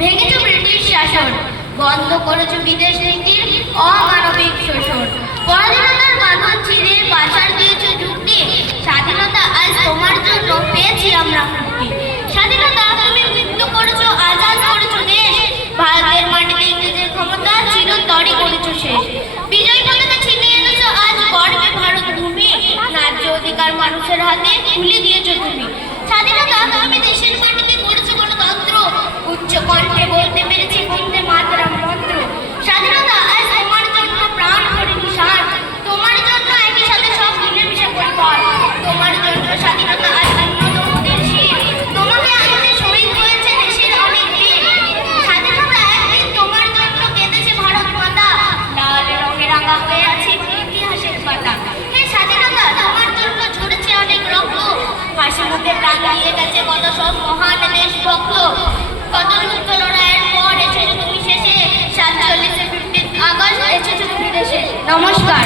ভেঙেছ British শাসন, বন্ধ করেছ বিদেশ নীতির অমানবিক শোষণ। পরাধীনতার বাঁধন ছিঁড়ে পাচার দিয়েছ যুক্তি, স্বাধীনতা আজ তোমার জন্য পেয়েছি আমরা মুক্তি। স্বাধীনতা তুমি মুক্ত করেছ, আজাদ করেছ দেশ, ভারতের মাটিতে ইংরেজের ক্ষমতা চিরতরে করেছ শেষ। বিজয় পতাকা ছিনিয়ে এনেছ আজ গর্বে ভারত ভূমি, ন্যায্য অধিকার মানুষের হাতে তুলে দিয়েছ তুমি। স্বাধীনতা তুমি দেশের মাটিতে করেছ গণতন্ত্র, উচ্চ কণ্ঠে বলতে পেরেছি বন্দে মাতরম মন্ত্র। স্বাধীনতা আজ তোমার জন্য প্রাণ ভরে নিশান, তোমার জন্য একই সাথে সব মিলেমিশে পরিবার। তোমার জন্য স্বাধীনতা আজ উন্নত মোদের শীত, তোমাকে আনতে শহীদ হয়েছে দেশের অনেক বীর। স্বাধীনতা একদিন তোমার জন্য কেঁদেছে ভারত মাতা, লাল রঙে রাঙা হয়ে আছে ইতিহাসের পাতা। হে স্বাধীনতা তোমার জন্য ঝরেছে অনেক রক্ত, হাসি মুখে প্রাণ দিয়ে গেছে কত সব মহান দেশভক্ত। কত যুদ্ধ লড়াইয়ের পর এসেছো তুমি শেষে, 47 আগস্ট এসেছো তুমি দেশে। নমস্কার।